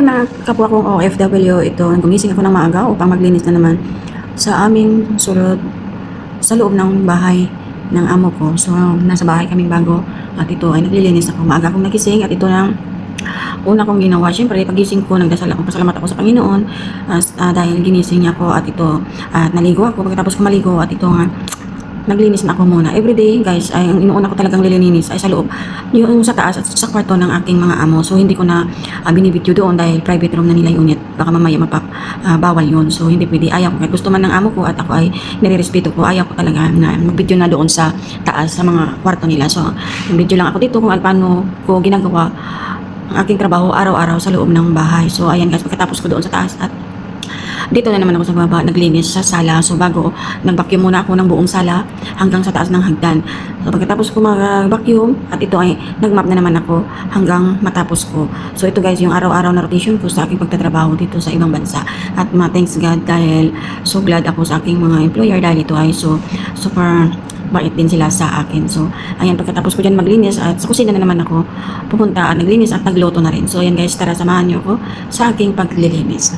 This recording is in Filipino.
Hi mga kapwa kong OFW, ito, gumising ako ng maaga upang maglinis na naman sa aming sulod sa loob ng bahay ng amo ko. So, nasa bahay kaming bago at ito ay naglilinis ako. Maaga akong nagising at ito na una kong ginawa. Siyempre, pagising ko, nagdasal ako, pasalamat ako sa Panginoon dahil ginising niya ako at ito, at naligo ako. Pagkatapos ko maligo at ito nga, naglinis na ako muna. Everyday, guys, ay ang inuuna ko talagang lilininis ay sa loob, yung sa taas at sa kwarto ng aking mga amo. So, hindi ko na binibidyo doon dahil private room na nila unit. Baka mamaya bawal yun. So, hindi pwede. Ayaw ko. Kahit gusto man ng amo ko at ako ay nire-respeto ko, ayaw ko talaga na mag-video na doon sa taas, sa mga kwarto nila. So, video lang ako dito kung paano ko ginagawa ang aking trabaho araw-araw sa loob ng bahay. So, ayan guys, pagkatapos ko doon sa taas at dito na naman ako sa baba, naglinis sa sala. So bago, nag-vacuum muna ako ng buong sala hanggang sa taas ng hagdan. So pagkatapos ko mag-vacuum, at ito ay nag-map na naman ako hanggang matapos ko. So ito guys, yung araw-araw na rotation ko sa aking pagtatrabaho dito sa ibang bansa. At thanks God dahil so glad ako sa aking mga employer dahil ito ay so super bait din sila sa akin. So, ayan, pagkatapos ko dyan maglinis at sa kusina na naman ako pupunta at naglinis at nagluto na rin. So, ayan guys, tara samahan niyo ako sa aking paglilinis.